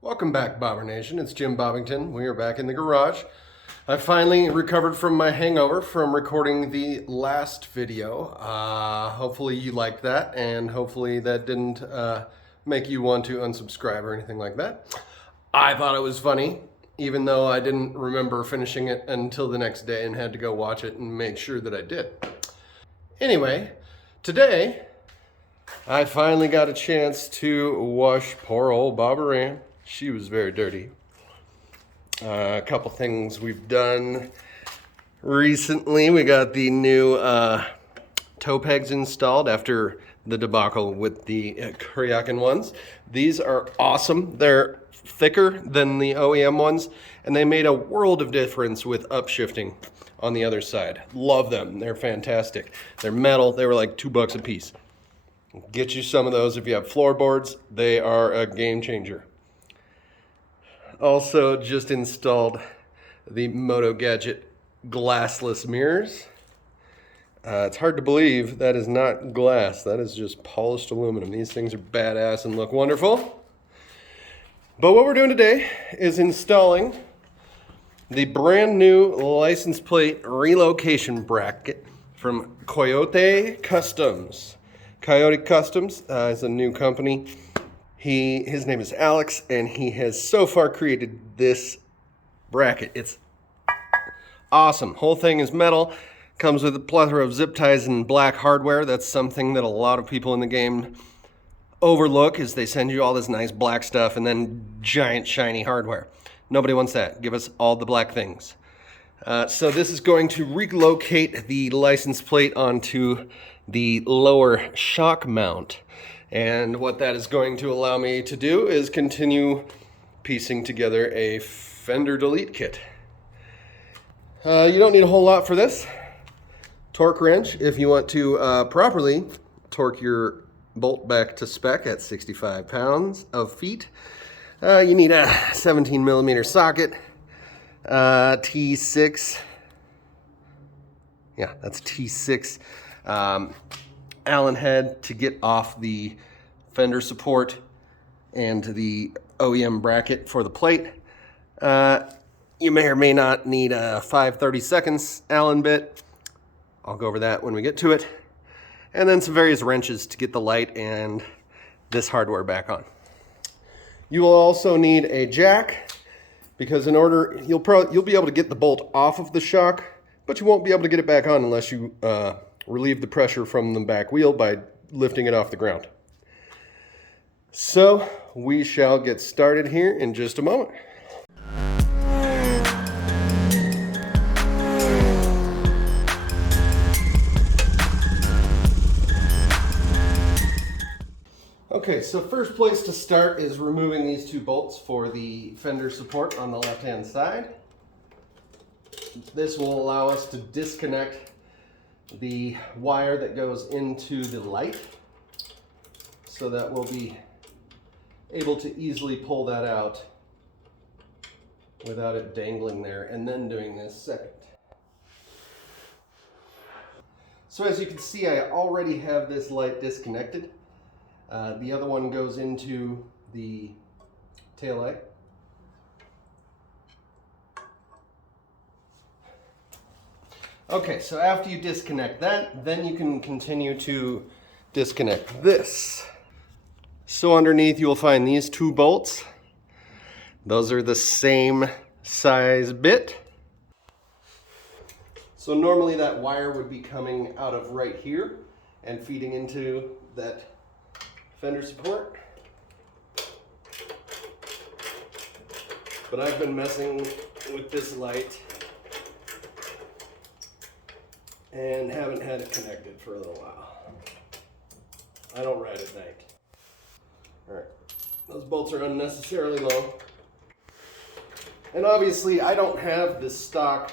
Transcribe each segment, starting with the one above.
Welcome back, Bobber Nation. It's Jim Bobbington. We are back in the garage. I finally recovered from my hangover from recording the last video. Hopefully you liked that, and hopefully that didn't make you want to unsubscribe or anything like that. I thought it was funny, even though I didn't remember finishing it until the next day and had to go watch it and make sure that I did. Anyway, today I finally got a chance to wash poor old Bobber Ann. She was very dirty. A couple things we've done recently. We got the new toe pegs installed after the debacle with the Korean ones. These are awesome. They're thicker than the OEM ones, and they made a world of difference with upshifting on the other side. Love them. They're fantastic. They're metal. They were like $2 a piece. Get you some of those if you have floorboards. They are a game changer. Also just installed the Moto Gadget glassless mirrors. It's hard to believe that is not glass. That is just polished aluminum. These things are badass and look wonderful. But what we're doing today is installing the brand new license plate relocation bracket from Coyote Customz. Coyote Customz is a new company. His name is Alex, and he has so far created this bracket. It's awesome. Whole thing is metal. Comes with a plethora of zip ties and black hardware. That's something that a lot of people in the game overlook, is they send you all this nice black stuff and then giant shiny hardware. Nobody wants that. Give us all the black things. So this is going to relocate the license plate onto the lower shock mount. And what that is going to allow me to do is continue piecing together a Fender delete kit. You don't need a whole lot for this. Torque wrench, if you want to properly torque your bolt back to spec at 65 pounds of feet. You need a 17 millimeter socket, T6. Yeah, that's T6. Allen head to get off the fender support and the OEM bracket for the plate. You may or may not need a 5/32 Allen bit. I'll go over that when we get to it. And then some various wrenches to get the light and this hardware back on. You will also need a jack, because in order, you'll be able to get the bolt off of the shock, but you won't be able to get it back on unless you relieve the pressure from the back wheel by lifting it off the ground. So we shall get started here in just a moment. Okay, so first place to start is removing these two bolts for the fender support on the left-hand side. This will allow us to disconnect the wire that goes into the light, so that we'll be able to easily pull that out without it dangling there, and then doing this second. So as you can see, I already have this light disconnected. The other one goes into the taillight. Okay, so after you disconnect that, then you can continue to disconnect this. So underneath you'll find these two bolts. Those are the same size bit. So normally that wire would be coming out of right here and feeding into that fender support. But I've been messing with this light and haven't had it connected for a little while. I don't ride at night. Alright, those bolts are unnecessarily long. And obviously I don't have this stock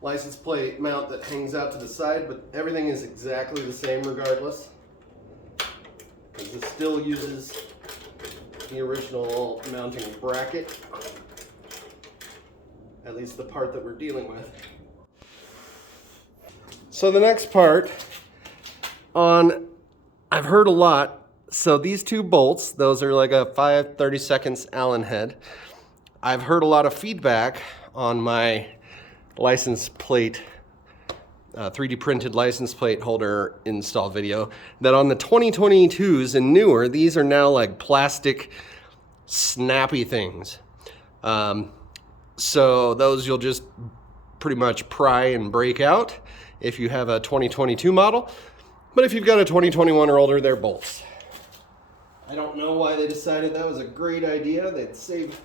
license plate mount that hangs out to the side, but everything is exactly the same regardless, because this still uses the original mounting bracket, at least the part that we're dealing with. So the next part on, I've heard a lot So these two bolts, those are like a 5/32 Allen head. I've heard a lot of feedback on my license plate, 3D printed license plate holder install video, that on the 2022s and newer, these are now like plastic snappy things. So those you'll just pretty much pry and break out if you have a 2022 model. But if you've got a 2021 or older, they're bolts. I don't know why they decided that was a great idea. They'd save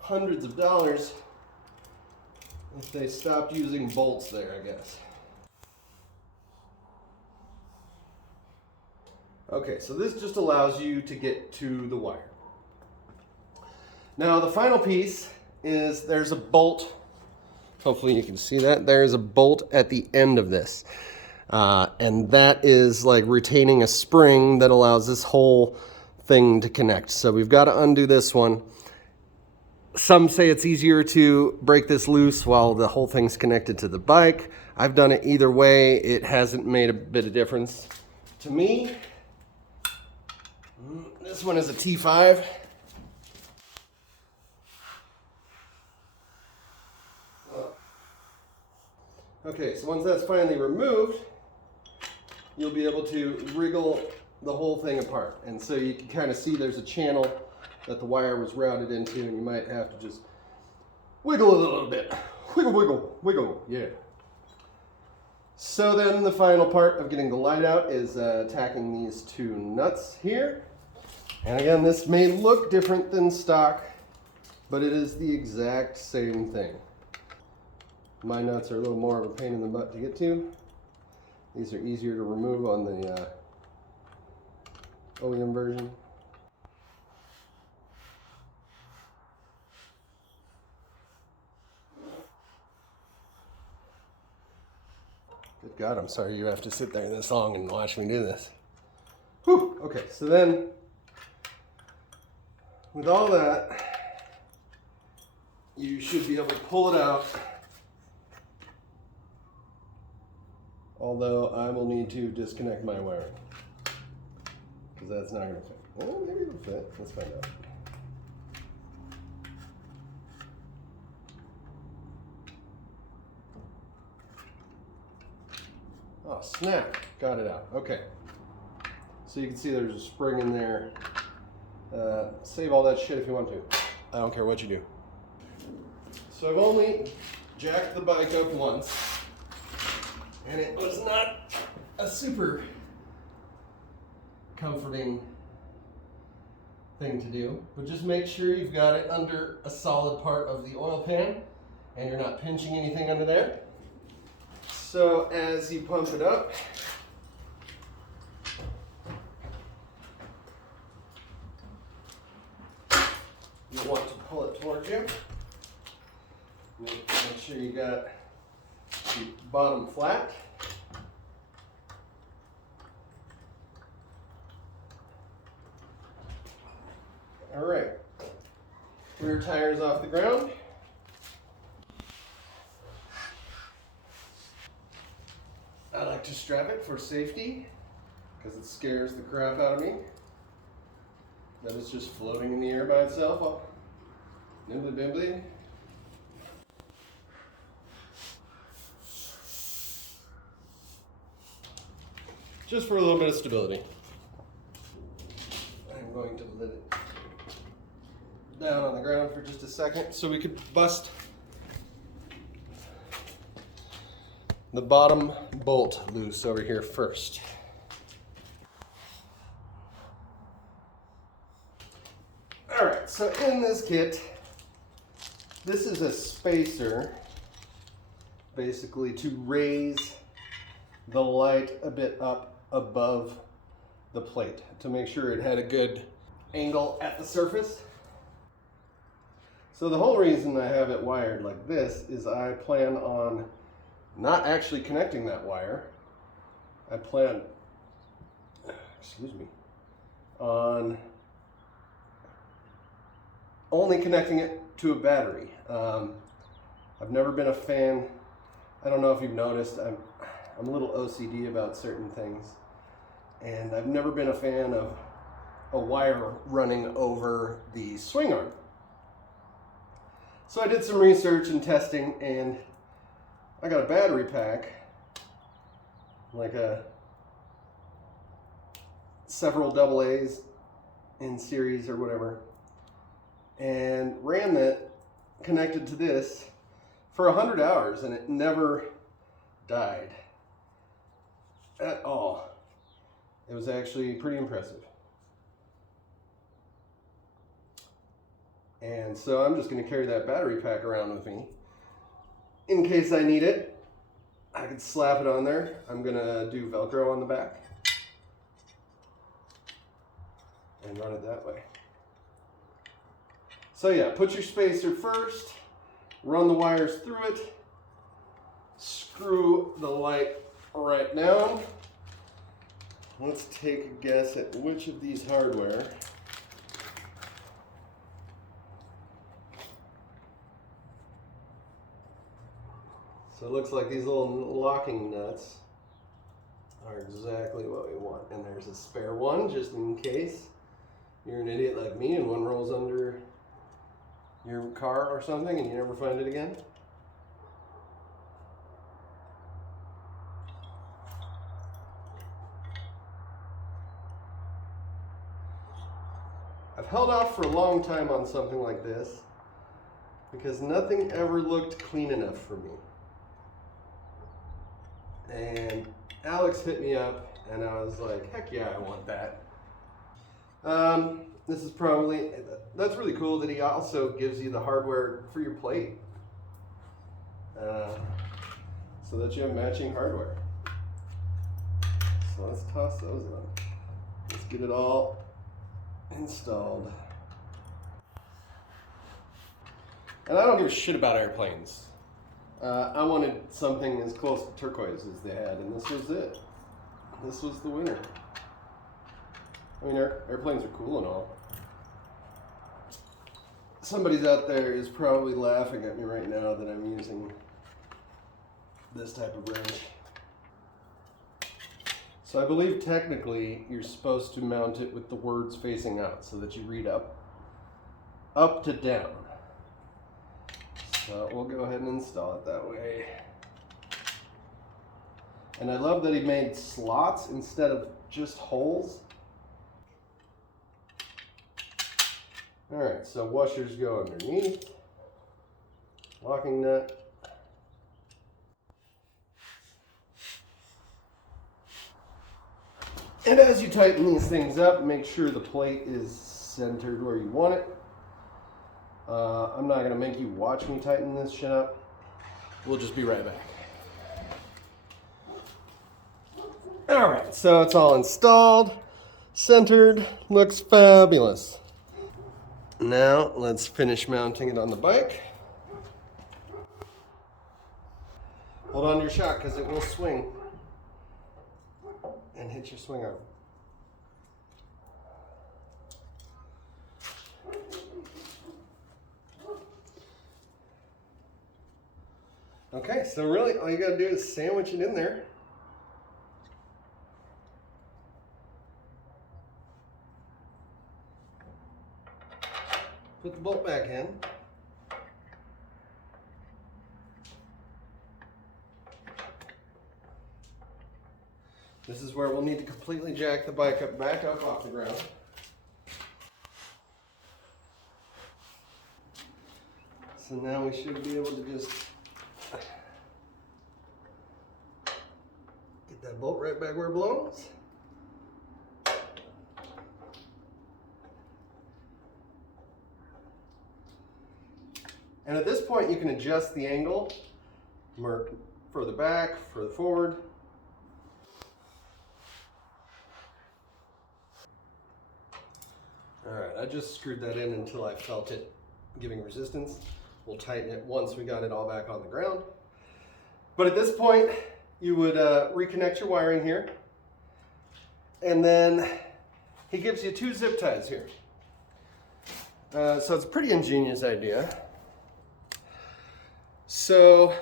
hundreds of dollars if they stopped using bolts there, I guess. Okay, so this just allows you to get to the wire. Now the final piece is there's a bolt. Hopefully you can see that. There's a bolt at the end of this. And that is like retaining a spring that allows this whole thing to connect. So we've got to undo this one. Some say it's easier to break this loose while the whole thing's connected to the bike. I've done it either way. It hasn't made a bit of difference to me. This one is a T5. Okay, so once that's finally removed, you'll be able to wriggle the whole thing apart. And so you can kind of see there's a channel that the wire was routed into, and you might have to just wiggle it a little bit. Wiggle, wiggle, wiggle, yeah. So then the final part of getting the light out is tacking these two nuts here. And again, this may look different than stock, but it is the exact same thing. My nuts are a little more of a pain in the butt to get to. These are easier to remove on the OEM version. Good God, I'm sorry you have to sit there this long and watch me do this. Whew. Okay, so then with all that, you should be able to pull it out. Although I will need to disconnect my wiring, because that's not going to fit. Well, maybe it'll fit. Let's find out. Oh, snap. Got it out. Okay. So you can see there's a spring in there. Save all that shit if you want to. I don't care what you do. So I've only jacked the bike up once. And it was not a super comforting thing to do, but just make sure you've got it under a solid part of the oil pan and you're not pinching anything under there. So as you pump it up, you want to pull it towards you. Make sure you got the bottom flat. All right, rear tires off the ground. I like to strap it for safety because it scares the crap out of me that it's just floating in the air by itself. Nimbly bimbly. Just for a little bit of stability. I'm going to let it down on the ground for just a second so we could bust the bottom bolt loose over here first. All right, so in this kit, this is a spacer basically to raise the light a bit up above the plate to make sure it had a good angle at the surface. So the whole reason I have it wired like this is I plan on not actually connecting that wire. I plan, on only connecting it to a battery. I've never been a fan. I don't know if you've noticed, I'm a little OCD about certain things, and I've never been a fan of a wire running over the swing arm. So I did some research and testing, and I got a battery pack, like several AA's in series or whatever, and ran that connected to this for 100 hours, and it never died at all. It was actually pretty impressive. And so I'm just going to carry that battery pack around with me in case I need it. I can slap it on there. I'm going to do Velcro on the back and run it that way. So yeah, put your spacer first, run the wires through it, screw the light right down. Let's take a guess at which of these hardware So it looks like these little locking nuts are exactly what we want. And there's a spare one just in case you're an idiot like me and one rolls under your car or something and you never find it again. I've held off for a long time on something like this because nothing ever looked clean enough for me. And Alex hit me up and I was like, heck yeah, I want that. This is probably, that's really cool that he also gives you the hardware for your plate. So that you have matching hardware. So let's toss those on. Let's get it all installed. And I don't give a shit about airplanes. I wanted something as close to turquoise as they had, and this was it. This was the winner. I mean, airplanes are cool and all. Somebody's out there is probably laughing at me right now that I'm using this type of wrench. So I believe technically you're supposed to mount it with the words facing out so that you read up to down. So we'll go ahead and install it that way. And I love that he made slots instead of just holes. All right, so washers go underneath, locking nut. And as you tighten these things up, make sure the plate is centered where you want it. I'm not gonna make you watch me tighten this shit up. We'll just be right back. All right, so it's all installed, centered, looks fabulous. Now let's finish mounting it on the bike. Hold on to your shock because it will swing and hit your swing arm. Okay, so really all you gotta do is sandwich it in there. Put the bolt back in. This is where we'll need to completely jack the bike up, back up off the ground. So now we should be able to just get that bolt right back where it belongs. And at this point you can adjust the angle, further back, further forward. All right, I just screwed that in until I felt it giving resistance. We'll tighten it once we got it all back on the ground. But at this point, you would reconnect your wiring here. And then he gives you 2 zip ties here. So it's a pretty ingenious idea. So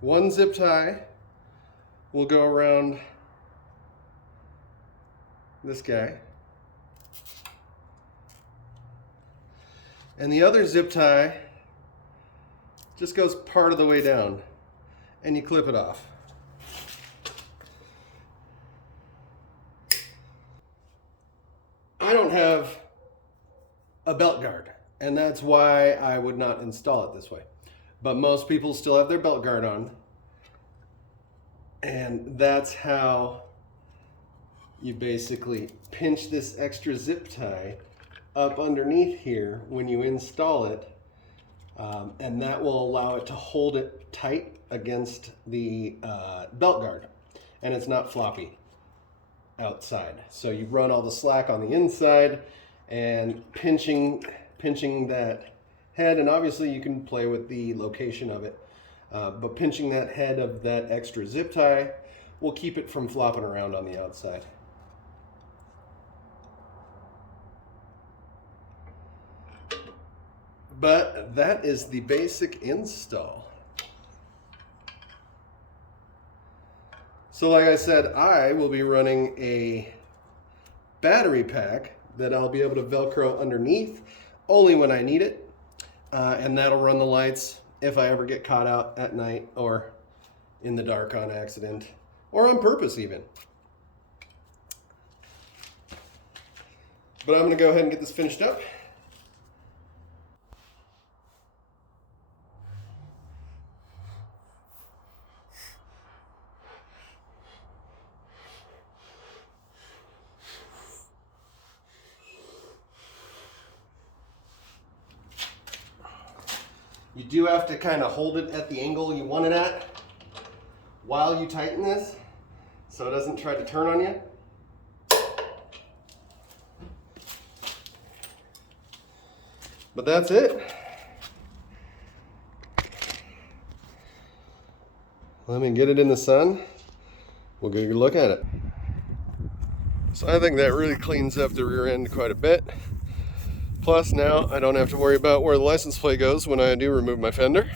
one zip tie will go around this guy. And the other zip tie just goes part of the way down, and you clip it off. I don't have a belt guard, and that's why I would not install it this way. But most people still have their belt guard on, and that's how you basically pinch this extra zip tie up underneath here when you install it, and that will allow it to hold it tight against the belt guard, and it's not floppy outside. So you run all the slack on the inside and pinching that head, and obviously you can play with the location of it, but pinching that head of that extra zip tie will keep it from flopping around on the outside. But that is the basic install. So like I said, I will be running a battery pack that I'll be able to Velcro underneath only when I need it. And that'll run the lights if I ever get caught out at night or in the dark on accident or on purpose even. But I'm gonna go ahead and get this finished up. You do have to kind of hold it at the angle you want it at while you tighten this, so it doesn't try to turn on you. But that's it. Let me get it in the sun. We'll get a good look at it. So I think that really cleans up the rear end quite a bit. Plus now I don't have to worry about where the license plate goes when I do remove my fender.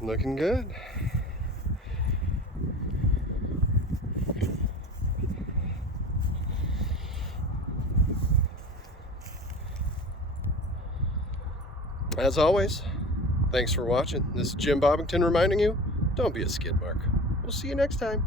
Looking good. As always, thanks for watching. This is Jim Bobbington reminding you, don't be a skid mark. We'll see you next time.